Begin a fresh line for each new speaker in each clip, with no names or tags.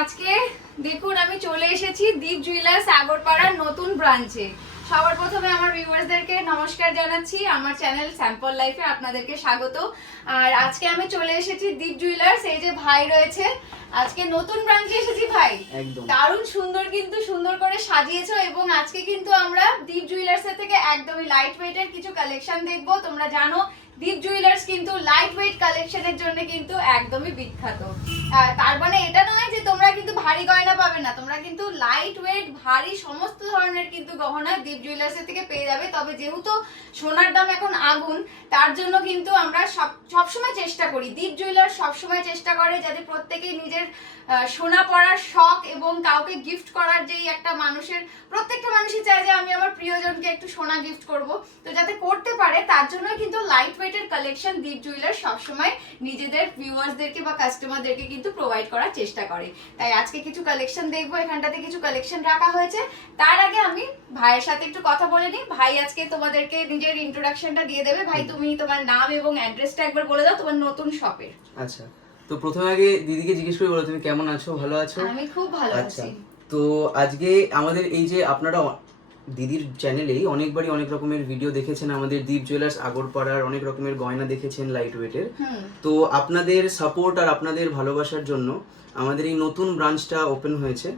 আজকে দেখুন আমি চলে এসেছি দীপ জুয়েলার্স আগরপাড়ার নতুন ব্রাঞ্চে সবার প্রথমে আমার ভিউয়ার্সদেরকে নমস্কার জানাচ্ছি। আমার চ্যানেল স্যাম্পল লাইফে আপনাদেরকে স্বাগত। আর আজকে আমি চলে এসেছি দীপ জুয়েলার্স এই যে ভাই রয়েছে। আজকে নতুন ব্রাঞ্চে এসেছি ভাই। দারুণ সুন্দর কিন্তু সুন্দর করে সাজিয়েছো এবং আজকে কিন্তু আমরা দীপ জুয়েলার্স থেকে একদমই লাইট ওয়েটের কিছু কালেকশন দেখব। তোমরা জানো দীপ জুয়েলার্স কিন্তু লাইট ওয়েট কালেকশনের জন্য কিন্তু একদমই বিখ্যাত। তার মানে এটা নয় যে তোমরা কিন্তু ভারী গয়না পাবে না। তোমরা কিন্তু লাইট ওয়েট ভারী সমস্ত ধরনের কিন্তু গহনা দীপ জুয়েলার্স থেকে পেয়ে যাবে। তবে যেহেতু সোনার দাম এখন আগুন, তার জন্য কিন্তু আমরা সব, সবসময় চেষ্টা করি। দীপ জুয়েলার্স সবসময় চেষ্টা করে যাতে প্রত্যেকেই নিজের সোনা পড়ার শখ এবং কাউকে গিফট করার যেই একটা মানুষের, প্রত্যেকটা মানুষই চায় যে আমি আমার প্রিয়জনকে একটু সোনা গিফট করব। তো যাতে করতে পারে, তার জন্য কিন্তু লাইট ওয়েটের কালেকশন দীপ জুয়েলার্স সবসময় নিজেদের ভিউয়ার্সদেরকে বা কাস্টমারদেরকে কিন্তু প্রোভাইড করার চেষ্টা করে। তাই আজকে কিছু কালেকশন দেখব এখানটাতে কিছু কালেকশন রাখা হয়েছে। তার আগে আমি ভাইয়ের সাথে একটু কথা বলে নিই। ভাই আজকে তোমাদেরকে নিজের ইন্ট্রোডাকশনটা দিয়ে দেবে। ভাই তুমি তোমার নাম এবং অ্যাড্রেসটা একবার বলে দাও তোমার নতুন শপের
আচ্ছা তো প্রথমে আগে দিদিকে জিজ্ঞেস করে বলো তুমি কেমন আছো? ভালো আছো?
আমি খুব ভালো
আচ্ছা
আছি।
তো আজকে আমাদের এই যে আপনারা দিদির চ্যানেলেই অনেকবারই অনেক রকমের ভিডিও দেখেছেন আমাদের দীপ জুয়েলার্স আগরপাড়ার অনেক রকমের গয়না দেখেছেন লাইট ওয়েটের তো আপনাদের সাপোর্ট আর আপনাদের ভালোবাসার জন্য আমাদের এই নতুন ব্রাঞ্চটা ওপেন হয়েছে।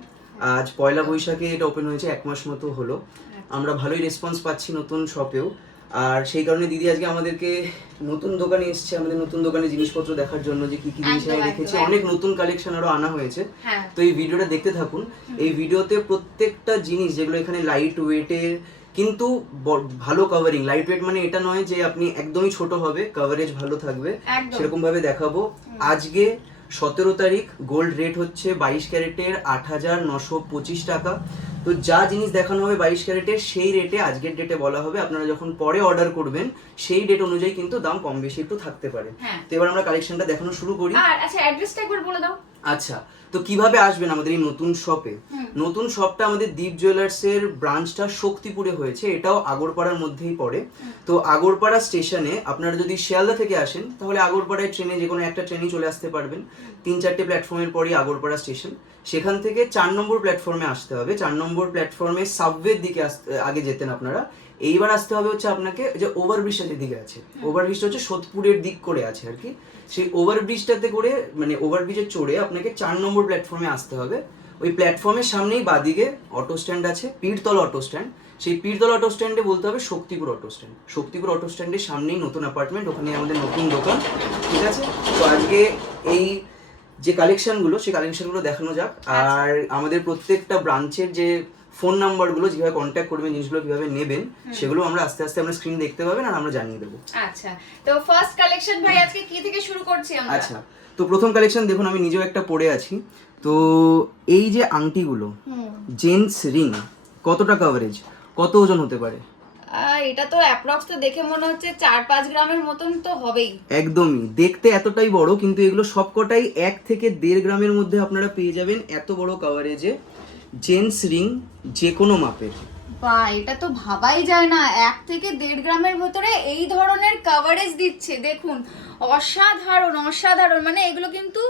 আজ পয়লা বৈশাখে এটা ওপেন হয়েছে এক মাস মতো হলো। আমরা ভালোই রেসপন্স পাচ্ছি নতুন শপেও আর সেই কারণে দিদি আজকে আমাদেরকে নতুন দোকানে এসছে আমাদের নতুন দোকানে জিনিসপত্র দেখার জন্য যে কি কি জিনিস আমি দেখেছি অনেক নতুন কালেকশন আরও আনা হয়েছে।
হ্যাঁ।
তো এই ভিডিওটা দেখতে থাকুন। এই ভিডিওতে প্রত্যেকটা জিনিস যেগুলো এখানে লাইট ওয়েটের কিন্তু ভালো কভারিং লাইট ওয়েট মানে এটা নয় যে আপনি একদমই ছোট হবে কভারেজ ভালো থাকবে। সেরকম ভাবে দেখাবো। আজকে সতেরো তারিখ গোল্ড রেট হচ্ছে বাইশ ক্যারেটের আট হাজার নশো পঁচিশ টাকা। তো যা জিনিস দেখানো হবে বাইশ ক্যারেটের সেই রেটে আজকের ডেটে বলা হবে। আপনারা যখন পরে অর্ডার করবেন সেই ডেট অনুযায়ী কিন্তু দাম কম বেশি একটু থাকতে পারে।
হ্যাঁ।
তো এবার আমরা কালেকশনটা দেখানো শুরু করি।
আর আচ্ছা অ্যাড্রেসটা একবার বলে দাও।
আচ্ছা তো কীভাবে আসবেন আমাদের এই নতুন শপে নতুন শপটা আমাদের দীপ জুয়েলার্সের ব্রাঞ্চটা শক্তিপুরে হয়েছে এটাও আগরপাড়ার মধ্যেই পড়ে। তো আগরপাড়া স্টেশনে আপনারা যদি শিয়ালদা থেকে আসেন তাহলে আগরপাড়ায় ট্রেনে যে কোনো একটা ট্রেনে চলে আসতে পারবেন। তিন চারটে প্ল্যাটফর্মের পরই আগরপাড়া স্টেশন সেখান থেকে চার নম্বর প্ল্যাটফর্মে আসতে হবে। চার নম্বর প্ল্যাটফর্মে সাবওয়ের দিকে আগে যেতেন আপনারা। এইবার আসতে হবে হচ্ছে আপনাকে যে ওভারব্রিজটা যেদিকে আছে। ওভারব্রিজটা হচ্ছে সোদপুরের দিক করে আছে আর কি। সেই ওভারব্রিজটাতে করে মানে ওভারব্রিজে চড়ে আপনাকে চার নম্বর প্ল্যাটফর্মে আসতে হবে। ওই প্ল্যাটফর্মের সামনেই বাদিকে অটো স্ট্যান্ড আছে পীরতলা অটো স্ট্যান্ড সেই পীরতলা অটো স্ট্যান্ডে বলতে হবে Shaktipur auto stand Shaktipur auto স্ট্যান্ডের সামনেই নতুন অ্যাপার্টমেন্ট ওখানে আমাদের নতুন দোকান ঠিক আছে? তো আজকে এই যে কালেকশনগুলো সেই কালেকশনগুলো দেখানো যাক। আর আমাদের প্রত্যেকটা ব্রাঞ্চের যে ফোন নাম্বারগুলো যেভাবে কন্ট্যাক্ট করবেন জিনিসগুলো কীভাবে নেবেন সেগুলো আমরা আস্তে আস্তে আমরা স্ক্রিন দেখতে পাবেন আর আমরা জানিয়ে দেবো।
আচ্ছা তো ফার্স্ট কালেকশন ভাই আজকে কি থেকে শুরু করছি আমরা?
আচ্ছা তো প্রথম কালেকশন দেখুন আমি নিজেও একটা পরে আছি। তো এই যে আংটিগুলো জেন্টস রিং কতটা কভারেজ কত ওজন হতে পারে?
এটা তো অ্যাপ্রক্স তো দেখে মনে হচ্ছে চার পাঁচ গ্রামের মতন তো হবেই।
একদমই দেখতে এতটাই বড় কিন্তু এগুলো সবকটাই এক থেকে দেড় গ্রামের মধ্যে আপনারা পেয়ে যাবেন এত বড় কভারেজে জেন্টস রিং যে কোনো মাপের।
বা, এটা তো ভাবাই যায় না। এক থেকে দেড় গ্রামের ভেতরে এই ধরনের কাভারেজ দিচ্ছে। দেখুন অসাধারণ অসাধারণ। মানে এগুলো কিন্তু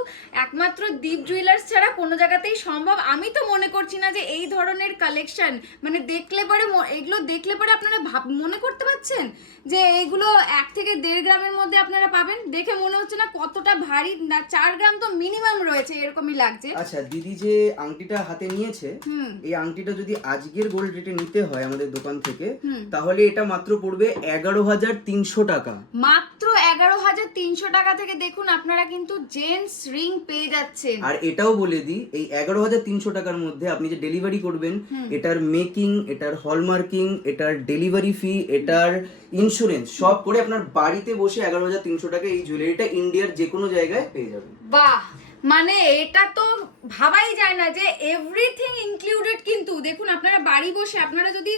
একমাত্র দীপ জুয়েলার্স ছাড়া কোনো জায়গাতেই সম্ভব। আমি তো মনে করছি না যে এই ধরনের কালেকশন মানে দেখলে পরে এগুলো দেখলে পরে আপনারা ভাব মনে করতে পারছেন? যে এইগুলো এক থেকে দেড় গ্রামের মধ্যে আপনারা পাবেন। দেখে মনে হচ্ছে না কতটা ভারী। না চার গ্রাম তো মিনিমাম রয়েছে এরকমই লাগছে।
আচ্ছা দিদি যে আংটিটা হাতে নিয়েছে
হুম।
এই আংটিটা যদি আজকের গোল্ড রেটে নিতে হয় আমাদের দোকান থেকে তাহলে এটা মাত্র পড়বে এগারো হাজার তিনশো টাকা।
মাত্র এগারো হাজার তিনশো টাকা থেকে দেখুন আপনারা কিন্তু জেন্টস রিং পেয়ে যাচ্ছেন।
আর এটাও বলে দিই এই এগারো হাজার তিনশো টাকার মধ্যে আপনি যে ডেলিভারি করবেন এটার মেকিং এটার হলমার্কিং এটার ডেলিভারি ফি এটার ইন্স্যুরেন্স সব করে আপনার বাড়িতে বসে এগারো হাজার তিনশো টাকা এই জুয়েলারিটা ইন্ডিয়ার যে কোনো জায়গায় পেয়ে যাবেন।
বাহ! মানে এটা তো ভাবাই যায় না যে এভরিথিং ইনক্লুডেড কিন্তু দেখুন আপনারা বাড়ি বসে আপনারা যদি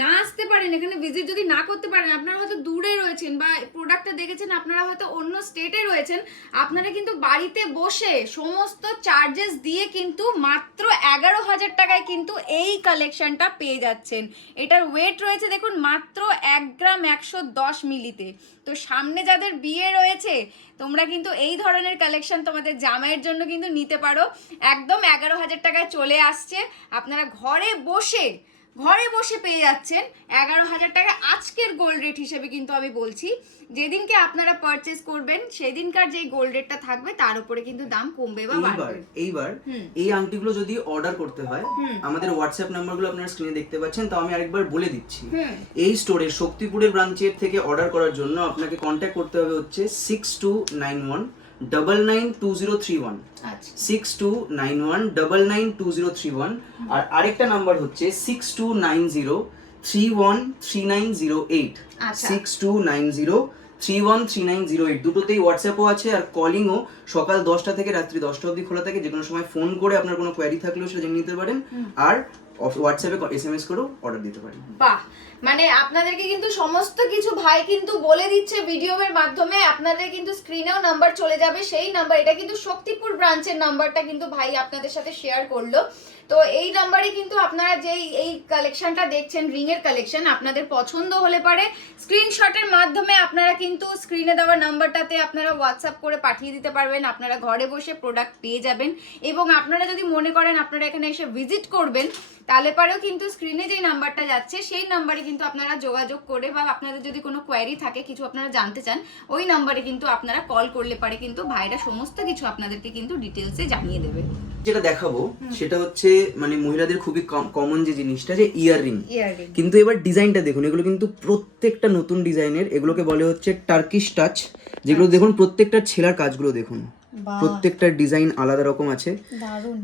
না আসতে পারেন, এখানে ভিজিট যদি না করতে পারেন, আপনারা হয়তো দূরে রয়েছেন বা প্রোডাক্টটা দেখেছেন, আপনারা হয়তো অন্য স্টেটে রয়েছেন, আপনারা কিন্তু বাড়িতে বসে সমস্ত চার্জেস দিয়ে কিন্তু মাত্র এগারো হাজার টাকায় কিন্তু এই কালেকশনটা পেয়ে যাচ্ছেন। এটার ওয়েট রয়েছে দেখুন মাত্র এক গ্রাম একশো দশ মিলিতে। তো সামনে যাদের বিয়ে রয়েছে, তোমরা কিন্তু এই ধরনের কালেকশন তোমাদের জামাইয়ের জন্য কিন্তু নিতে পারো। একদম এগারো হাজার টাকায় চলে আসছে। আপনারা ঘরে বসে ঘরে বসে পেয়ে যাচ্ছেন এগারো হাজার টাকা। আজকের গোল্ড রেট হিসেবে কিন্তু আমি বলছি যেদিনকে আপনারা পারচেস করবেন সেদিনকার যেই গোল্ড রেটটা থাকবে তার উপরে কিন্তু দাম কমবে বা
এইবার এইবার। এই আংটিগুলো যদি অর্ডার করতে হয় আমাদের হোয়াটসঅ্যাপ নাম্বারগুলো আপনারা স্ক্রিনে দেখতে পাচ্ছেন তাও আমি আরেকবার বলে দিচ্ছি। এই স্টোরের শক্তিপুরের ব্রাঞ্চের থেকে অর্ডার করার জন্য আপনাকে কন্ট্যাক্ট করতে হবে হচ্ছে six two nine one double nine two zero three one six two nine one double nine two zero three one আর আরেকটা নাম্বার হচ্ছে six two nine zero three one three nine zero eight. Six two nine zero three one three nine zero eight দুটোতেই হোয়াটসঅ্যাপও আছে আর কলিংও সকাল দশটা থেকে রাত্রি দশটা অবধি খোলা থাকে। যে কোনো সময় ফোন করে আপনার কোনো কোয়ারি থাকলেও সেটা জেনে নিতে পারেন। আর হোয়াটসঅ্যাপে এস এম অর্ডার দিতে পারি।
বাহ! মানে আপনাদেরকে কিন্তু সমস্ত কিছু ভাই কিন্তু বলে দিচ্ছে ভিডিও এর মাধ্যমে। আপনাদের কিন্তু স্ক্রিনেও নাম্বার চলে যাবে। সেই নাম্বার এটা কিন্তু শক্তিপুর ব্রাঞ্চের নাম্বারটা কিন্তু ভাই আপনাদের সাথে শেয়ার করল। তো এই নাম্বারে কিন্তু আপনারা যেই এই কালেকশনটা দেখছেন রিং এর কালেকশন আপনাদের পছন্দ হলে পারে। স্ক্রিনশটের মাধ্যমে আপনারা কিন্তু স্ক্রিনে দেওয়া নাম্বারটাতে আপনারা হোয়াটসঅ্যাপ করে পাঠিয়ে দিতে পারবেন। আপনারা ঘরে বসে প্রোডাক্ট পেয়ে যাবেন। এবং আপনারা যদি মনে করেন আপনারা এখানে এসে ভিজিট করবেন তাহলে পরেও কিন্তু স্ক্রিনে যেই নাম্বারটা যাচ্ছে সেই নাম্বারে কিন্তু আপনারা যোগাযোগ করে বা আপনাদের যদি কোনো কোয়ারি থাকে কিছু আপনারা জানতে চান ওই নাম্বারে কিন্তু আপনারা কল করলে পারে কিন্তু ভাইরা সমস্ত কিছু আপনাদেরকে কিন্তু ডিটেলসে জানিয়ে দেবে।
যেটা দেখাবো সেটা হচ্ছে মানে মহিলাদের খুবই কমন যে জিনিসটা যে ইয়াররিং কিন্তু এবার ডিজাইনটা দেখুন এগুলো কিন্তু প্রত্যেকটা নতুন ডিজাইনের এগুলোকে বলে হচ্ছে টার্কিশ টাচ যেগুলো দেখুন প্রত্যেকটা ছেলার কাজগুলো দেখুন। প্রত্যেকটা ডিজাইন আলাদা রকম আছে।
দারুণ।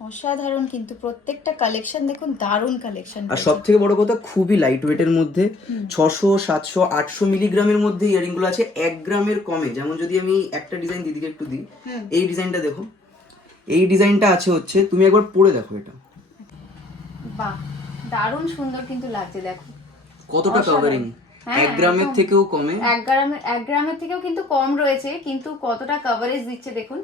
অসাধারণ কিন্তু প্রত্যেকটা কালেকশন দেখুন দারুণ কালেকশন
আর সব থেকে বড় কথা খুবই লাইট ওয়েটের মধ্যে ছশো সাতশো আটশো মিলিগ্রামের মধ্যে ইয়ারিংগুলো আছে এক গ্রামের কমে। যেমন যদি আমি একটা ডিজাইন দিদিকে একটু দিই এই ডিজাইনটা দেখো এই ডিজাইনটা আছে হচ্ছে তুমি একবার পরে দেখো এটা।
বাহ দারুণ সুন্দর কিন্তু লাগছে দেখো।
কতটা। কাভারিং
হ্যাঁ,
এক গ্রামের থেকেও কমে।
এক গ্রামের এক গ্রামের থেকেও কিন্তু কম রয়েছে কিন্তু কতটা কভারেজ দিচ্ছে দেখুন।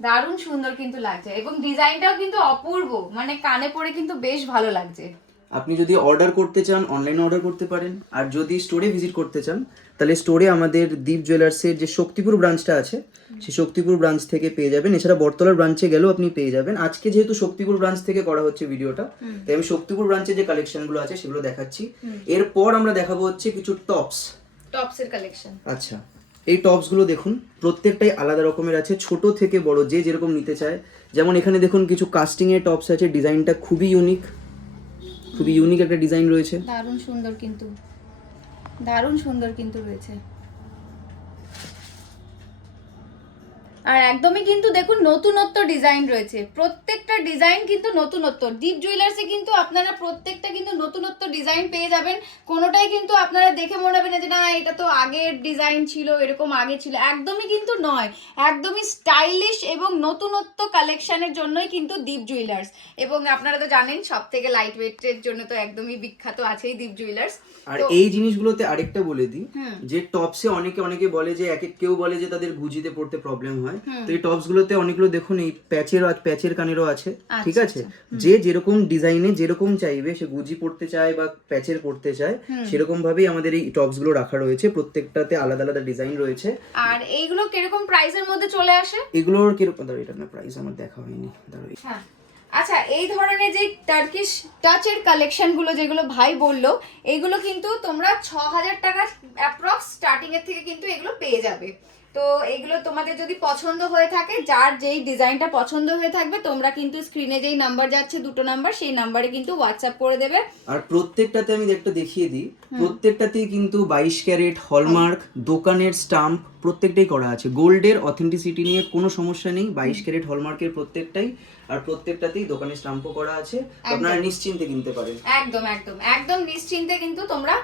দারুণ সুন্দর কিন্তু লাগছে এবং ডিজাইনটাও কিন্তু অপূর্ব মানে কানে পড়ে কিন্তু বেশ ভালো লাগছে।
আপনি যদি অর্ডার করতে চান অনলাইনে অর্ডার করতে পারেন আর যদি স্টোরে ভিজিট করতে চান তাহলে স্টোরে আমাদের দীপ জুয়েলার্সের যে শক্তিপুর ব্রাঞ্চটা আছে সেই শক্তিপুর ব্রাঞ্চ থেকে পেয়ে যাবেন। এছাড়া বটতলার ব্রাঞ্চে গেলেও আপনি পেয়ে যাবেন। আজকে যেহেতু শক্তিপুর ব্রাঞ্চ থেকে করা হচ্ছে ভিডিওটা তাই আমি শক্তিপুর ব্রাঞ্চের যে কালেকশনগুলো আছে সেগুলো দেখাচ্ছি। এরপর আমরা দেখাবো হচ্ছে কিছু টপস
টপসের কালেকশন
আচ্ছা এই টপসগুলো দেখুন প্রত্যেকটাই আলাদা রকমের আছে। ছোট থেকে বড় যে যেরকম নিতে চায়। যেমন এখানে দেখুন কিছু কাস্টিং এর টপস আছে। ডিজাইনটা খুবই ইউনিক খুবই ইউনিক একটা ডিজাইন রয়েছে।
দারুণ সুন্দর কিন্তু। দারুণ সুন্দর কিন্তু রয়েছে। আর একদমই কিন্তু দেখুন নতুনত্ব ডিজাইন রয়েছে। প্রত্যেকটা ডিজাইন কিন্তু নতুনত্ব। ডিপ জুয়েলার্সে কিন্তু আপনারা প্রত্যেকটা কিন্তু নতুনত্ব ডিজাইন পেয়ে যাবেন। কোনোটাই কিন্তু আপনারা দেখে মনে হবে না যে না এটা তো আগের ডিজাইন ছিল এরকম আগে ছিল। একদমই কিন্তু নয়। একদমই স্টাইলিশ এবং নতুনত্ব কালেকশনের জন্যই কিন্তু দীপ জুয়েলার্স এবং আপনারা তো জানেন সব থেকে লাইট ওয়েটের জন্য তো একদমই বিখ্যাত আছেই দীপ জুয়েলার্স
আর এই জিনিসগুলোতে আরেকটা বলে দিই। যে টপসে অনেকে অনেকে বলে যে এক এক কেউ বলে যে তাদের গুজিতে পড়তে প্রবলেম হয়। তো এই টপস গুলোতে অনেকগুলো দেখুন এই প্যাচেরও প্যাচের কানেরও আছে ঠিক
আচ্ছা,
আছে যে যেরকম ডিজাইনে যেরকম চাইবে সে গুজি পড়তে চায় বা প্যাচের পড়তে চায় সেরকম ভাবেই আমাদের এই টপসগুলো রাখা রয়েছে। প্রত্যেকটাতে আলাদা আলাদা ডিজাইন রয়েছে।
আর এইগুলো কীরকম প্রাইসের মধ্যে চলে আসে?
এগুলোর কীরকম দাঁড়ো এটা না প্রাইস আমার দেখা হয়নি দাঁড়ো
হ্যাঁ আচ্ছা এই ধরনের যে টার্কিশ টাচের কালেকশনগুলো যেগুলো ভাই বলল, এগুলো কিন্তু তোমরা ছ হাজার টাকার অ্যাপ্রক্স স্টার্টিংয়ের থেকে কিন্তু এগুলো পেয়ে যাবে। তো এগুলো তোমাদের যদি পছন্দ হয়ে থাকে যার যেই ডিজাইনটা পছন্দ হয়ে থাকবে তোমরা কিন্তু স্ক্রিনে যেই নাম্বার যাচ্ছে দুটো নাম্বার সেই নাম্বারে কিন্তু হোয়াটসঅ্যাপ করে দেবে।
আর প্রত্যেকটাতে আমি একটা দেখিয়ে দিই প্রত্যেকটাতেই কিন্তু বাইশ ক্যারেট হলমার্ক দোকানের স্টাম্প প্রত্যেকটাই করা আছে। গোল্ডের অথেন্টিসিটি নিয়ে কোনো সমস্যা নেই বাইশ ক্যারেট হলমার্কের প্রত্যেকটাই আর প্রত্যেকটাতেই দোকানের স্টাম্পও করা আছে। আপনারা নিশ্চিন্তে কিনতে পারেন।
একদম একদম। একদম নিশ্চিন্তে কিন্তু তোমরা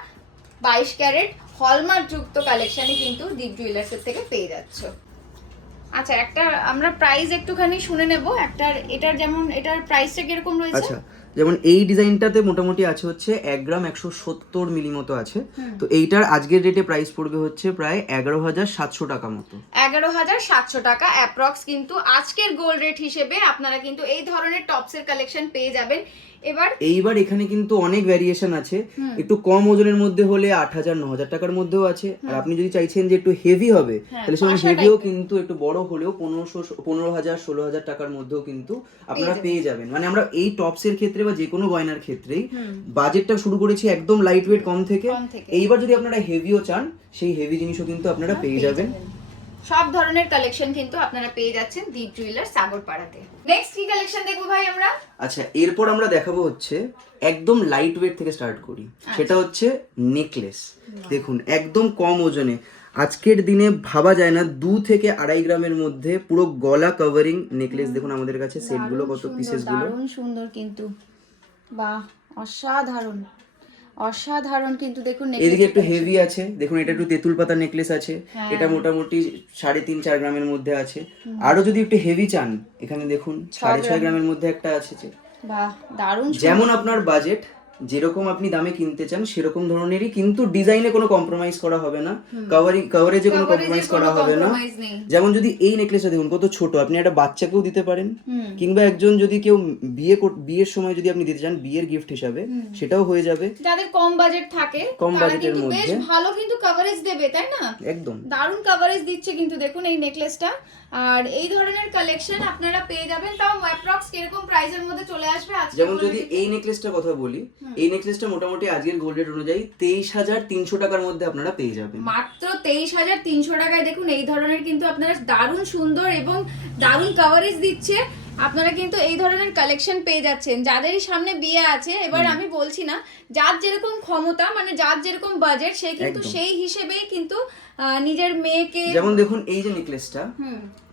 বাইশ ক্যারেট হলমার্ক যুক্ত কালেকশনই কিন্তু দীপ জুয়েলার্সের থেকে পেয়ে যাচ্ছ। আচ্ছা একটা আমরা প্রাইস একটুখানি শুনে নেব। একটার, এটার যেমন, এটার প্রাইসটা কীরকম রয়েছে?
আচ্ছা যেমন এই ডিজাইনটাতে মোটামুটি আছে হচ্ছে এক গ্রাম একশো সত্তর মিলি মতো আছে। তো এইটার আজকের রেটে প্রাইস পড়বে হচ্ছে প্রায় এগারো হাজার সাতশো টাকা মতো।
এগারো হাজার সাতশো টাকা অ্যাপ্রক্স কিন্তু আজকের গোল্ড রেট হিসেবে আপনারা কিন্তু এই ধরনের টপসের কালেকশন পেয়ে যাবেন। এবার
এইবার এখানে কিন্তু অনেক ভ্যারিয়েশন আছে। একটু কম ওজনের মধ্যে হলে আট হাজার ন হাজার টাকার মধ্যেও আছে। আর আপনি যদি চাইছেন যে একটু হেভি হবে
হ্যাঁ,
তাহলে সেখানে হেভিও। কিন্তু একটু বড় হলেও পনেরোশো পনেরো হাজার ষোলো হাজার টাকার মধ্যেও কিন্তু আপনারা পেয়ে যাবেন। মানে আমরা এই টপসের ক্ষেত্রে বা যে কোনো গয়নার ক্ষেত্রেই বাজেটটা শুরু করেছি একদম লাইট ওয়েট কম থেকে। এইবার যদি আপনারা হেভিও চান সেই হেভি জিনিসও কিন্তু আপনারা পেয়ে যাবেন।
সব ধরনের কালেকশন কিন্তু আপনারা পেয়ে যাচ্ছেন দীপ জুয়েলার সাগরপাড়াতে। নেক্সট কি কালেকশন দেখব ভাই আমরা?
আচ্ছা এরপর আমরা দেখাবো হচ্ছে একদম লাইট ওয়েট থেকে স্টার্ট করি। সেটা হচ্ছে নেকলেস দেখুন একদম কম ওজনে। আজকের দিনে ভাবা যায় না দু থেকে আড়াই গ্রামের মধ্যে পুরো গলা কভারিং নেকলেস দেখুন আমাদের কাছে সেটগুলো কত পিসেসগুলো।
দারুণ সুন্দর কিন্তু। বাহ অসাধারণ। অসাধারণ কিন্তু দেখুন
এদিকে একটু হেভি আছে। দেখুন এটা একটু তেঁতুল পাতা নেকলেস আছে।
হ্যাঁ।
এটা মোটামুটি সাড়ে তিন চার গ্রামের মধ্যে আছে। আরও যদি একটু হেভি চান এখানে দেখুন সাড়ে ছয় গ্রামের মধ্যে একটা আছে।
বাহ দারুণ
যেমন আপনার বাজেট যেরকম আপনি দামে কিনতে চান সেরকম ধরনেরই কিন্তু ডিজাইনে কোনো কম্প্রোমাইজ করা হবে না। কাভারিং কভারেজে কোনো কম্প্রোমাইজ করা হবে না। যেমন যদি এই নেকলেসটা দেখুন কত ছোট আপনি একটা বাচ্চাকেও দিতে পারেন। কিংবা একজন যদি কেউ বিয়ে বিয়ের সময় যদি আপনি দিতে চান বিয়ের গিফট হিসাবে সেটাও হয়ে যাবে।
যাদের কম বাজেট থাকে
কম বাজেটের
কিন্তু বেশ
মধ্যে।
ভালো কিন্তু কভারেজ দেবে তাই না?
একদম।
দারুণ কভারেজ দিচ্ছে কিন্তু দেখুন এই নেকলেসটা আর এই ধরনের কালেকশন আপনারা পেয়ে যাবেন। তাও অ্যাপ্রক্স কীরকম প্রাইসের মধ্যে চলে আসবে আজকে
যেমন যদি এই নেকলেসটার কথা বলি এই নেকলেসটা মোটামুটি আজকের গোল্ড রেট অনুযায়ী তেইশ হাজার তিনশো টাকার মধ্যে আপনারা পেয়ে যাবেন।
মাত্র তেইশ হাজার তিনশো টাকায় দেখুন, এই ধরনের কিন্তু আপনারা দারুণ সুন্দর এবং দারুণ কাভারেজ দিচ্ছে। আপনারা কিন্তু এই ধরনের কালেকশন পেয়ে যাচ্ছেন। যাদেরই সামনে বিয়ে আছে এবার আমি বলছি না যার যেরকম ক্ষমতা মানে যার যেরকম বাজেট সে কিন্তু সেই হিসেবেই কিন্তু নিজের মেয়েকে
যেমন দেখুন এই যে নেকলেসটা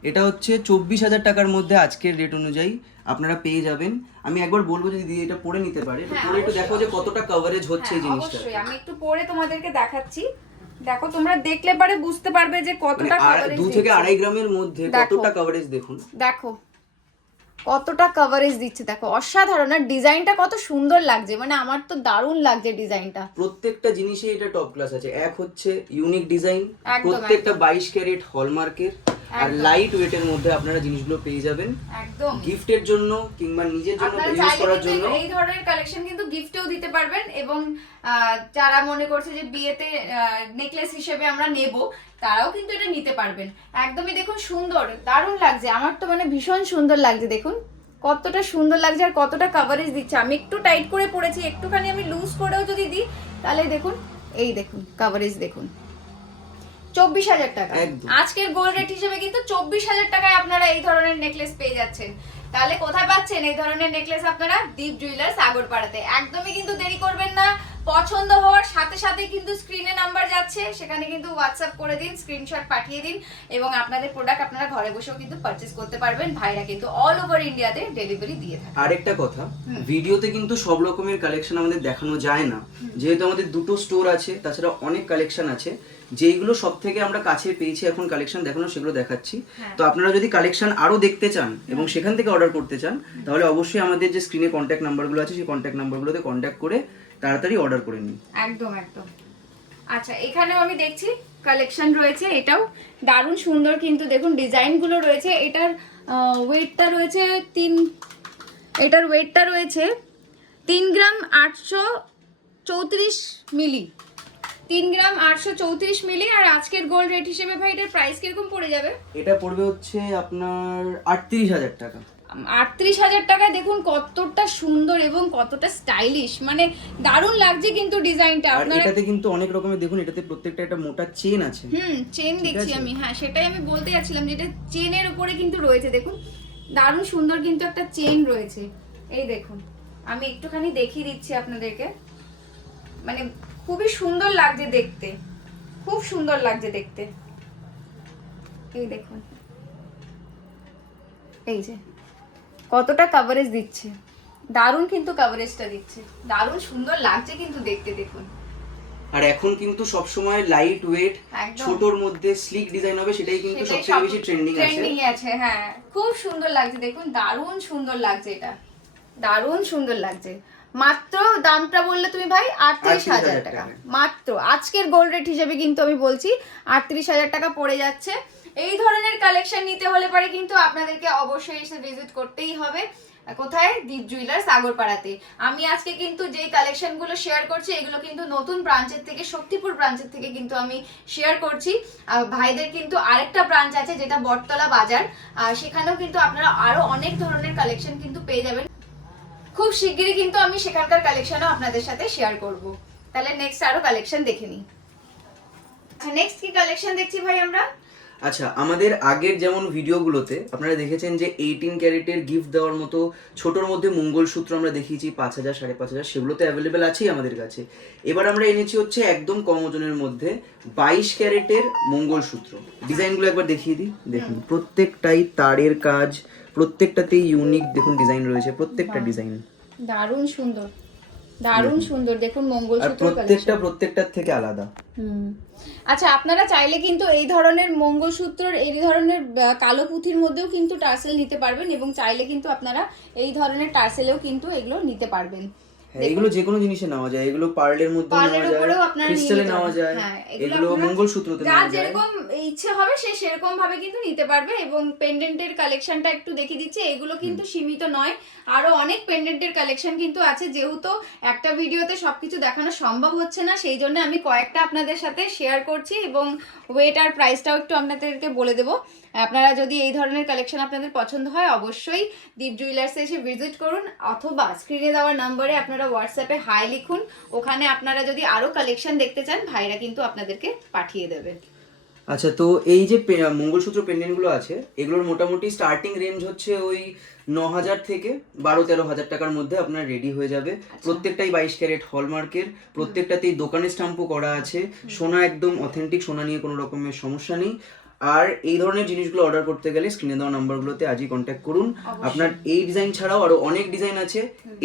এটা হচ্ছে চব্বিশ হাজার টাকার মধ্যে আজকের রেট অনুযায়ী আপনারা পেয়ে যাবেন। আমি একবার বলব যদি দিদি এটা পরে নিতে পারে
হ্যাঁ,
পরে একটু দেখো যে কতটা কভারেজ হচ্ছে এই
হ্যাঁ,
জিনিসটা।
আমি একটু পরে তোমাদেরকে দেখাচ্ছি। দেখো তোমরা দেখলে পারে বুঝতে পারবে যে
মানে
কতটা
আর-
coverage
দু থেকে। আড়াই গ্রামের মধ্যে কতটা কভারেজ দেখুন।
দেখো কতটা কভারেজ দিচ্ছে? দেখো অসাধারণ। আর ডিজাইনটা কত সুন্দর লাগছে। মানে আমার তো দারুণ লাগছে ডিজাইনটা।
প্রত্যেকটা জিনিসে এটা টপ ক্লাস আছে। এক হচ্ছে ইউনিক ডিজাইন প্রত্যেকটা বাইশ ক্যারেট হলমার্কের আর। লাইট ওয়েটের মধ্যে আপনারা জিনিসগুলো পেয়ে যাবেন।
একদম।
গিফটের জন্য কিংবা নিজের জন্য ইউজ করার জন্য
এই ধরনের কালেকশন কিন্তু গিফটেও দিতে পারবেন এবং যারা মনে করছে যে বিয়েতে নেকলেস হিসেবে আমরা নেব তারাও কিন্তু এটা নিতে পারবেন। একদমই দেখুন সুন্দর দারুণ লাগছে। আমার তো মানে ভীষণ সুন্দর লাগছে দেখুন। কতটা সুন্দর লাগছে আর কতটা কভারেজ দিচ্ছে। আমি একটু টাইট করে পড়েছি একটুখানি আমি লুজ করেও যদি দিই তাহলে দেখুন এই দেখুন কভারেজ দেখুন। চব্বিশ হাজার টাকা। আজকের গোল্ড রেট হিসেবে কিন্তু চব্বিশ হাজার টাকায় আপনারা এই ধরনের নেকলেস পেয়ে যাচ্ছেন। তাহলে কোথায় পাচ্ছেন? এই ধরনের নেকলেস আপনারা দীপ জুয়েলার্স আগরপাড়াতে একদমই কিন্তু দেরি করবেন না। পছন্দ হওয়ার সাথে সাথে কিন্তু স্ক্রিনে নাম্বার যাচ্ছে। সেখানে কিন্তু হোয়াটসঅ্যাপ করে দিন স্ক্রিনশট পাঠিয়ে দিন এবং আপনাদের প্রোডাক্ট আপনারা ঘরে বসেও কিন্তু পারচেস করতে পারবেন। ভাইরা কিন্তু অল ওভার ইন্ডিয়াতে ডেলিভারি দিয়ে থাকে।
আরেকটা কথা ভিডিওতে কিন্তু সব রকমের কালেকশন আমাদের দেখানো যায় না। যেহেতু আমাদের দুটো স্টোর আছে তাছাড়া অনেক কালেকশন আছে। যেইগুলো সব থেকে আমরা কাছে পেয়েছি এখন কালেকশন দেখানো সেগুলো দেখাচ্ছি।
হ্যাঁ।
তো আপনারা যদি কালেকশন আরও দেখতে চান এবং সেখান থেকে অর্ডার করতে চান তাহলে অবশ্যই আমাদের যে স্ক্রিনে কন্ট্যাক্ট নাম্বারগুলো আছে সেই কন্ট্যাক্ট নাম্বারগুলোতে কন্ট্যাক্ট করে তাড়াতাড়ি অর্ডার করে নিন।
একদম একদম। আচ্ছা এখানেও আমি দেখছি কালেকশন রয়েছে এটাও দারুণ সুন্দর কিন্তু দেখুন ডিজাইনগুলো রয়েছে। এটার ওয়েটটা রয়েছে তিন এটার ওয়েটটা রয়েছে তিন গ্রাম আটশো চৌত্রিশ মিলি। তিন গ্রাম আটশো চৌত্রিশ মিলি আর আজকের গোল্ড রেট হিসেবে ভাই এটার প্রাইস কীরকম পড়ে যাবে?
এটা পড়বে হচ্ছে আপনার আটত্রিশ হাজার টাকা।
আটত্রিশ হাজার টাকায় দেখুন কতটা সুন্দর এবং কতটা স্টাইলিশ মানে দারুণ লাগছে কিন্তু ডিজাইনটা আপনারা
এটাতে কিন্তু অনেক রকমের দেখুন এটাতে প্রত্যেকটা একটা মোটা চেন আছে।
হুম চেন দেখছি আমি হ্যাঁ সেটাই আমি বলতে যাচ্ছিলাম যেটা চেনের উপরে কিন্তু রয়েছে। দেখুন দারুণ সুন্দর কিন্তু একটা চেন রয়েছে। এই দেখুন আমি একটুখানি দেখিয়ে দিচ্ছি আপনাদেরকে। মানে খুবই সুন্দর লাগছে দেখতে। খুব সুন্দর লাগছে দেখতে। এই দেখুন। এই যে কতটা কভারেজ দিচ্ছে। দারুণ কিন্তু কভারেজটা দিচ্ছে। দারুণ সুন্দর লাগছে কিন্তু দেখতে দেখুন।
আর এখন কিন্তু সবসময় লাইট ওয়েট। ছোটর মধ্যে স্লিক ডিজাইন হবে সেটাই কিন্তু
সেটাই
সবথেকে
সব-
বেশি ট্রেন্ডিং আছে।
ট্রেন্ডিং আছে হ্যাঁ। খুব সুন্দর লাগছে দেখুন। দারুণ সুন্দর লাগছে এটা। দারুণ সুন্দর লাগছে। মাত্র দামটা বললে তুমি ভাই আটত্রিশ হাজার টাকা। মাত্র। আজকের গোল্ড রেট হিসেবে কিন্তু আমি বলছি আটত্রিশ হাজার টাকা পড়ে যাচ্ছে। এই ধরনের কালেকশন নিতে হলে পরে কিন্তু আপনাদেরকে অবশ্যই এসে ভিজিট করতেই হবে। কোথায়? দীপ জুয়েলার্স আগরপাড়াতে। আমি আজকে কিন্তু যেই কালেকশনগুলো শেয়ার করছি এগুলো কিন্তু নতুন ব্রাঞ্চের থেকে শক্তিপুর ব্রাঞ্চের থেকে কিন্তু আমি শেয়ার করছি। ভাইদের কিন্তু আরেকটা ব্রাঞ্চ আছে যেটা বটতলা বাজার। সেখানেও কিন্তু আপনারা আরও অনেক ধরনের কালেকশন কিন্তু পেয়ে যাবেন। খুব শিগগিরই কিন্তু আমি সেখানকার কালেকশনও আপনাদের সাথে শেয়ার করব। তাহলে নেক্সট আরও কালেকশন দেখে নিই। আচ্ছা নেক্সট কি কালেকশন দেখছি ভাই আমরা?
আচ্ছা আমাদের আগের যেমন ভিডিওগুলোতে আপনারা দেখেছেন যে এইটিন ক্যারেটের গিফট দেওয়ার মতো ছোটোর মধ্যে মঙ্গলসূত্র আমরা দেখিয়েছি, পাঁচ হাজার, সাড়ে পাঁচ হাজার সেগুলো তো অ্যাভেলেবেল আছেই আমাদের কাছে। এবার আমরা এনেছি হচ্ছে একদম কম ওজনের মধ্যে বাইশ ক্যারেটের মঙ্গলসূত্র। ডিজাইনগুলো একবার দেখিয়ে দিই। দেখুন, প্রত্যেকটাই তারের কাজ প্রত্যেকটাতেই ইউনিক দেখুন ডিজাইন রয়েছে প্রত্যেকটা ডিজাইন
দারুণ সুন্দর দারুণ সুন্দর দেখুন মঙ্গলসূত্র
প্রত্যেকটা প্রত্যেকটার থেকে আলাদা।
আচ্ছা আপনারা চাইলে কিন্তু এই ধরনের মঙ্গলসূত্রর এই ধরনের কালো পুঁথির মধ্যেও কিন্তু টার্সেল নিতে পারবেন এবং চাইলে কিন্তু আপনারা এই ধরনের টার্সেলেও কিন্তু এগুলো নিতে পারবেন।
হ্যাঁ এগুলো যে কোনো জিনিসে নেওয়া যায় এগুলো পার্লের মধ্যে নেওয়া যায় ক্রিস্টালে নেওয়া যায়
হ্যাঁ,
এগুলো মঙ্গলসূত্রতে নেওয়া যায়।
যেরকম ইচ্ছে হবে সে সেরকম ভাবে কিন্তু নিতে পারবে এবং পেন্ডেন্টের কালেকশনটা একটু দেখিয়ে দিচ্ছি। এগুলো কিন্তু সীমিত নয় আরও অনেক পেন্ডেন্টের কালেকশন কিন্তু আছে। যেহেতু একটা ভিডিওতে সবকিছু দেখানো সম্ভব হচ্ছে না সেই জন্য আমি কয়েকটা আপনাদের সাথে শেয়ার করছি এবং ওয়েট আর প্রাইসটাও একটু আপনাদেরকে বলে দেবো। আপনারা যদি এই ধরনের কালেকশন আপনাদের পছন্দ হয় অবশ্যই দীপ জুয়েলার্সে এসে ভিজিট করুন অথবা স্ক্রিনে দেওয়া নম্বরে আপনারা হোয়াটসঅ্যাপে হাই লিখুন। ওখানে আপনারা যদি আরও কালেকশন দেখতে চান ভাইরা কিন্তু আপনাদেরকে পাঠিয়ে দেবে।
আচ্ছা তো এই যে মঙ্গলসূত্র পেন্ডেন্টগুলো আছে এগুলোর মোটামুটি স্টার্টিং রেঞ্জ হচ্ছে ওই ন হাজার থেকে বারো তেরো হাজার টাকার মধ্যে আপনার রেডি হয়ে যাবে। প্রত্যেকটাই বাইশ ক্যারেট হলমার্কের প্রত্যেকটাতেই দোকানে স্টাম্পও করা আছে। সোনা একদম অথেন্টিক সোনা নিয়ে কোনো রকমের সমস্যা নেই। আর এই ধরনের জিনিসগুলো অর্ডার করতে গেলে স্ক্রিনে দেওয়া নাম্বারগুলোতে আজই কন্ট্যাক্ট করুন। আপনার এই ডিজাইন ছাড়াও আরও অনেক ডিজাইন আছে।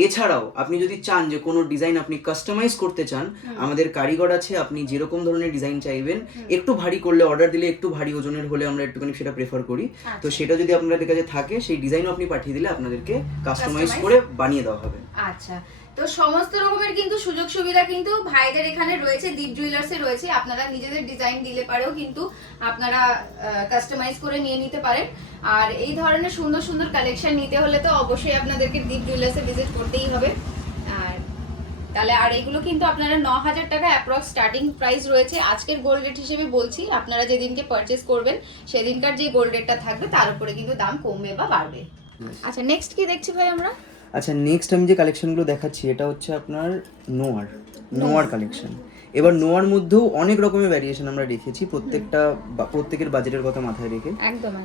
এছাড়াও আপনি যদি চান যে কোনো ডিজাইন আপনি কাস্টমাইজ করতে চান আমাদের কারিগর আছে আপনি যেরকম ধরনের ডিজাইন চাইবেন একটু ভারী করলে অর্ডার দিলে একটু ভারী ওজনের হলে আমরা একটুখানি সেটা প্রেফার করি। তো সেটা যদি আপনাদের কাছে থাকে সেই ডিজাইনও আপনি পাঠিয়ে দিলে আপনাদেরকে কাস্টমাইজ করে বানিয়ে দেওয়া হবে।
আচ্ছা। তো সমস্ত রকমের কিন্তু সুযোগ সুবিধা কিন্তু ভাইদের এখানে রয়েছে দীপ জুয়েলার্সে রয়েছে। আপনারা নিজেদের ডিজাইন দিলে পারেও কিন্তু আপনারা কাস্টমাইজ করে নিয়ে নিতে পারেন। আর এই ধরনের সুন্দর সুন্দর কালেকশন নিতে হলে তো অবশ্যই আপনাদেরকে দীপ জুয়েলার্সে ভিজিট করতেই হবে। আর তাহলে আর এগুলো কিন্তু আপনারা ন হাজার টাকা অ্যাপ্রক্স স্টার্টিং প্রাইস রয়েছে। আজকের গোল্ড রেট হিসেবে বলছি আপনারা যেদিনকে পারচেস করবেন সেদিনকার যে গোল্ড রেটটা থাকবে তার উপরে কিন্তু দাম কমবে বা বাড়বে। আচ্ছা নেক্সট কি দেখছি ভাই আমরা?
আচ্ছা নেক্সট আমি যে কালেকশনগুলো দেখাচ্ছি এটা হচ্ছে আপনার নোয়ার নোয়ার কালেকশন এবার নোয়ার মধ্যেও অনেক রকমের ভ্যারিয়েশন আমরা রেখেছি প্রত্যেকটা প্রত্যেকের বাজেটের কথা মাথায় রেখে।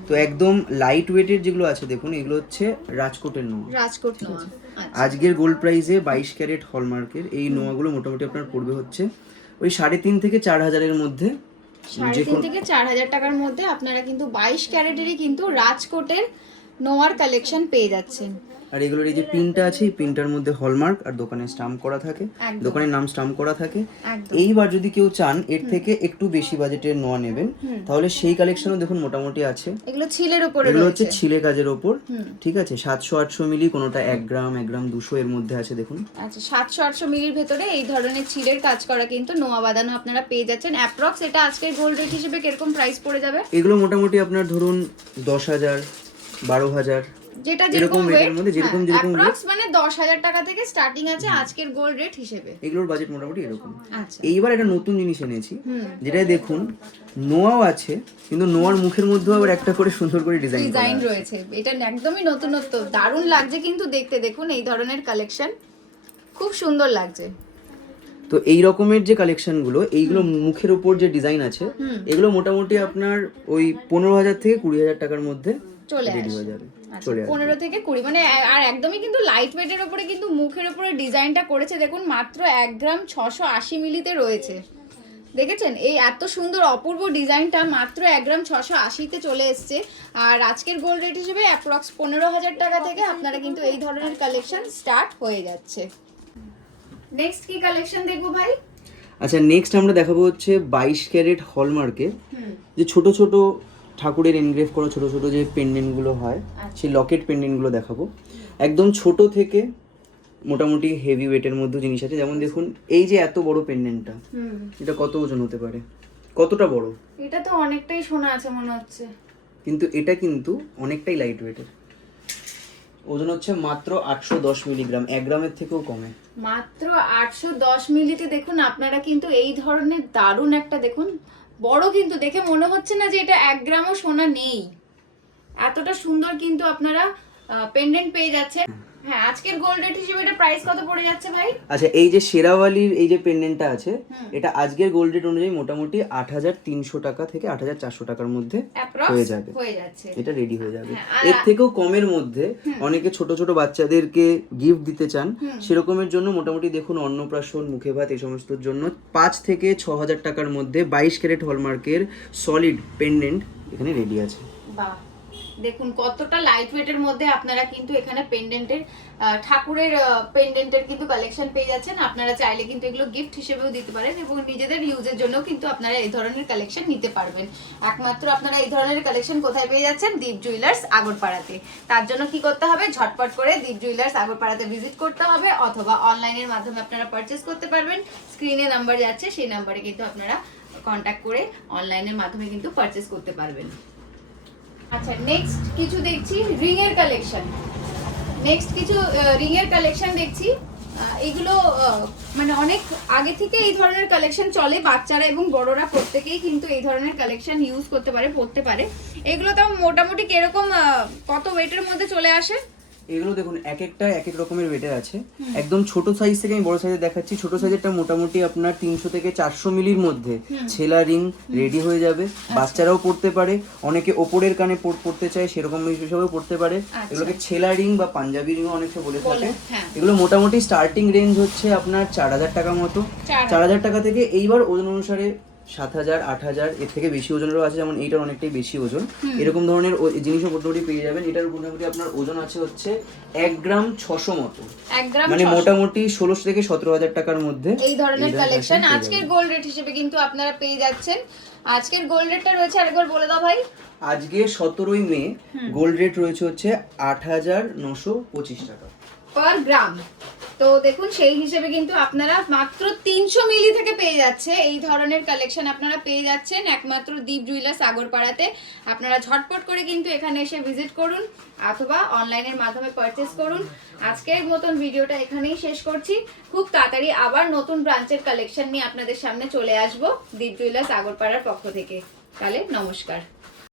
তো একদম লাইট ওয়েটের যেগুলো আছে দেখুন এগুলো হচ্ছে রাজকোটের নোয়া
রাজকোট আচ্ছা।
আজকের গোল্ড প্রাইসে বাইশ ক্যারেট হলমার্কের এই নোয়াগুলো মোটামুটি আপনার পড়বে হচ্ছে ওই সাড়ে তিন থেকে চার হাজারের মধ্যে।
সাড়ে তিন থেকে চার হাজার টাকার মধ্যে আপনারা কিন্তু বাইশ ক্যারেটেরই কিন্তু রাজকোটের নোয়ার কালেকশন পেয়ে যাচ্ছেন।
আর এগুলোর এই যে পিনটা আছে এই পিনটার মধ্যে হলমার্ক আর দোকানে স্টাম্প করা থাকে। দোকানের নাম স্টাম্প করা থাকে। এইবার যদি কেউ চান এর থেকে একটু বেশি বাজেটের নোয়া নেবেন তাহলে সেই কালেকশনও দেখুন মোটামুটি আছে।
এগুলো ছিলের উপরে
এগুলো হচ্ছে ছিলে কাজের ওপর ঠিক আছে? সাতশো আটশো মিলি কোনোটা এক গ্রাম এক গ্রাম দুশো এর মধ্যে আছে দেখুন।
আচ্ছা সাতশো আটশো মিলির ভেতরে এই ধরনের ছিলের কাজ করা কিন্তু নোয়া বাঁধানো আপনারা পেয়ে যাচ্ছেন। অ্যাপ্রক্স এটা আজকের গোল্ড রেট হিসেবে কীরকম প্রাইস পড়ে যাবে?
এগুলো মোটামুটি আপনার ধরুন দশ হাজার বারো হাজার
যেটা যেরকম ওয়েট
মধ্যে যেরকম যেরকম
অ্যাপ্রক্স মানে দশ হাজার টাকা থেকে স্টার্টিং আছে আজকের গোল্ড রেট হিসেবে।
এগুলোর বাজেট মোটামুটি এরকম।
আচ্ছা।
এইবার একটা নতুন জিনিস এনেছি যেটা দেখুন নোয়াও আছে কিন্তু নোয়ার মুখের মধ্যেও আবার একটা করে সুন্দর করে ডিজাইন
ডিজাইন রয়েছে। এটা একদমই নতুনত্ব। দারুণ লাগছে কিন্তু দেখতে। দেখুন এই ধরনের কালেকশন খুব সুন্দর লাগছে।
তো এই রকমের যে কালেকশনগুলো এইগুলো মুখের উপর যে ডিজাইন আছে এগুলো মোটামুটি আপনার ওই পনেরো হাজার থেকে কুড়ি হাজার টাকার মধ্যে
চলে আসে। আচ্ছা, পনেরো থেকে কুড়ি মানে আর একদমই কিন্তু লাইট ওয়েটের উপরে কিন্তু মুখের উপরে ডিজাইনটা করেছে দেখুন মাত্র এক গ্রাম ছশো আশি মিলিতে রয়েছে। দেখেছেন? এই এত সুন্দর অপূর্ব ডিজাইনটা মাত্র এক গ্রাম ছশো আশিতে চলে এসছে। আর আজকের গোল্ড রেট হিসেবে অ্যাপ্রক্স পনেরো হাজার টাকা থেকে আপনারা কিন্তু এই ধরনের কালেকশন স্টার্ট হয়ে যাচ্ছে। নেক্সট কি কালেকশন দেখব ভাই?
আচ্ছা নেক্সট আমরা দেখাবো হচ্ছে বাইশ ক্যারেট হলমার্কের যে ছোট ছোট ঠাকুরের এনগ্রেভ করা ছোট ছোট যে পেন্ডেন্টগুলো হয়
আচ্ছা।
সেই লকেট পেন্ডেন্টগুলো দেখাবো। একদম ছোট থেকে মোটামুটি হেভি ওয়েটের মধ্যে জিনিস আছে। যেমন দেখুন এই যে এত বড় পেন্ডেন্টটা এটা কত ওজন হতে পারে? কতটা বড়?
এটা তো অনেকটাই সোনা আছে মনে হচ্ছে।
কিন্তু এটা কিন্তু অনেকটাই লাইট ওয়েটের ওজন হচ্ছে মাত্র আটশো দশ মিলিগ্রাম এক গ্রামের থেকেও কমে।
মাত্র আটশো দশ মিলিতে দেখুন আপনারা কিন্তু এই ধরনের দারুণ একটা দেখুন বড় কিন্তু দেখে মনে হচ্ছে না যে এটা এক গ্রামও সোনা নেই। এতটা সুন্দর কিন্তু আপনারা পেন্ডেন্ট পেয়ে যাচ্ছেন। হ্যাঁ আজকের গোল্ড রেট হিসেবে এটা প্রাইস কত পড়ে যাচ্ছে ভাই?
আচ্ছা এই যে শেরাওয়ালির এই যে পেন্ডেন্টটা আছে এটা আজকের গোল্ড রেট অনুযায়ী মোটামুটি আট হাজার তিনশো টাকা থেকে আট হাজার চারশো টাকার মধ্যে হয়ে যাবে।
হয়ে যাচ্ছে।
এটা রেডি হয়ে যাবে।
হ্যাঁ,
এর থেকেও কমের মধ্যে অনেকে ছোট ছোট বাচ্চাদেরকে গিফট দিতে চান সেরকমের জন্য মোটামুটি দেখুন অন্নপ্রাশন মুখে ভাত এই সমস্তর জন্য পাঁচ থেকে ছ হাজার টাকার মধ্যে বাইশ ক্যারেট হলমার্কের সলিড পেন্ডেন্ট এখানে রেডি আছে।
বাহ। দেখুন, কতটা লাইট ওয়েটের মধ্যে আপনারা কিন্তু এখানে পেন্ডেন্টের ঠাকুরের পেন্ডেন্টের কিন্তু কালেকশন পেয়ে যাচ্ছেন। আপনারা চাইলে কিন্তু এগুলো গিফট হিসেবেও দিতে পারেন এবং নিজেদের ইউজের জন্য কিন্তু আপনারা এই ধরনের কালেকশন নিতে পারবেন। একমাত্র আপনারা এই ধরনের কালেকশন কোথায় পেয়ে যাচ্ছেন? দীপ জুয়েলার্স আগরপাড়াতে। তার জন্য কি করতে হবে? ঝটপট করে দীপ জুয়েলার্স আগরপাড়াতে ভিজিট করতে হবে অথবা অনলাইনের মাধ্যমে আপনারা পারচেস করতে পারবেন। স্ক্রিনে নাম্বার যাচ্ছে, সেই নাম্বারে কিন্তু আপনারা কন্ট্যাক্ট করে অনলাইনের মাধ্যমে কিন্তু পারচেস করতে পারবেন। আচ্ছা নেক্সট কিছু দেখছি রিং এর কালেকশন নেক্সট কিছু রিং এর কালেকশন দেখছি। এগুলো মানে অনেক আগে থেকে এই ধরনের কালেকশন চলে। বাচ্চারা এবং বড়রা প্রত্যেকেই কিন্তু এই ধরনের কালেকশন ইউজ করতে পারে, পড়তে পারে। এগুলো তাও মোটামুটি কীরকম কত ওয়েটের মধ্যে চলে আসে?
এগুলো দেখুন এক একটা এক এক রকমের ওয়েটের আছে একদম ছোট সাইজ থেকে আমি বড় সাইজে দেখাচ্ছি। ছোট সাইজেরটা মোটামুটি আপনার তিনশো থেকে চারশো মিলির মধ্যে। ছেলা রিং রেডি হয়ে যাবে। বাচ্চারাও পড়তে পারে। অনেকে ওপরের কানে পড়তে চায় সেরকম হিসেবেও পড়তে পারে। এগুলোকে ছেলা রিং বা পাঞ্জাবি রিংও অনেকে বলে
বলে,
থাকে।
হ্যাঁ।
এগুলো মোটামুটি স্টার্টিং রেঞ্জ হচ্ছে আপনার চার হাজার টাকা মতো।
চার
হাজার টাকা থেকে এইবার ওজন অনুসারে সাত হাজার আট হাজার এর থেকে বেশি ওজনেরও আছে যেমন এইটার অনেকটাই বেশি ওজন। এরকম ধরনের জিনিসও মোটামুটি পেয়ে যাবেন এটার মোটামুটি আপনার ওজন আছে হচ্ছে এক গ্রাম ছশো মতো। মানে মোটামুটি ষোলোশো থেকে সতেরো হাজার টাকার মধ্যে
এই ধরনের কালেকশন আজকের গোল্ড রেট হিসেবে কিন্তু আপনারা পেয়ে যাচ্ছেন। আজকের গোল্ড রেটটা রয়েছে আরেকবার বলে দাও ভাই।
আজকে সতেরোই মে গোল্ড রেট রয়েছে হচ্ছে আট হাজার নশো পঁচিশ টাকা।
পার গ্রাম তো দেখুন, সেই হিসেবে কিন্তু আপনারা মাত্র তিনশো মিলি থেকে পেয়ে যাচ্ছে এই ধরনের কালেকশন আপনারা পেয়ে যাচ্ছেন। একমাত্র দীপ জুয়েলার্স আগরপাড়াতে আপনারা ঝটপট করে কিন্তু এখানে এসে ভিজিট করুন অথবা অনলাইনের মাধ্যমে পারচেস করুন। আজকের মতন ভিডিওটা এখানেই শেষ করছি। খুব তাড়াতাড়ি আবার নতুন ব্রাঞ্চের কালেকশন নিয়ে আপনাদের সামনে চলে আসব দীপ জুয়েলার্স আগরপাড়ার পক্ষ থেকে। তাহলে নমস্কার।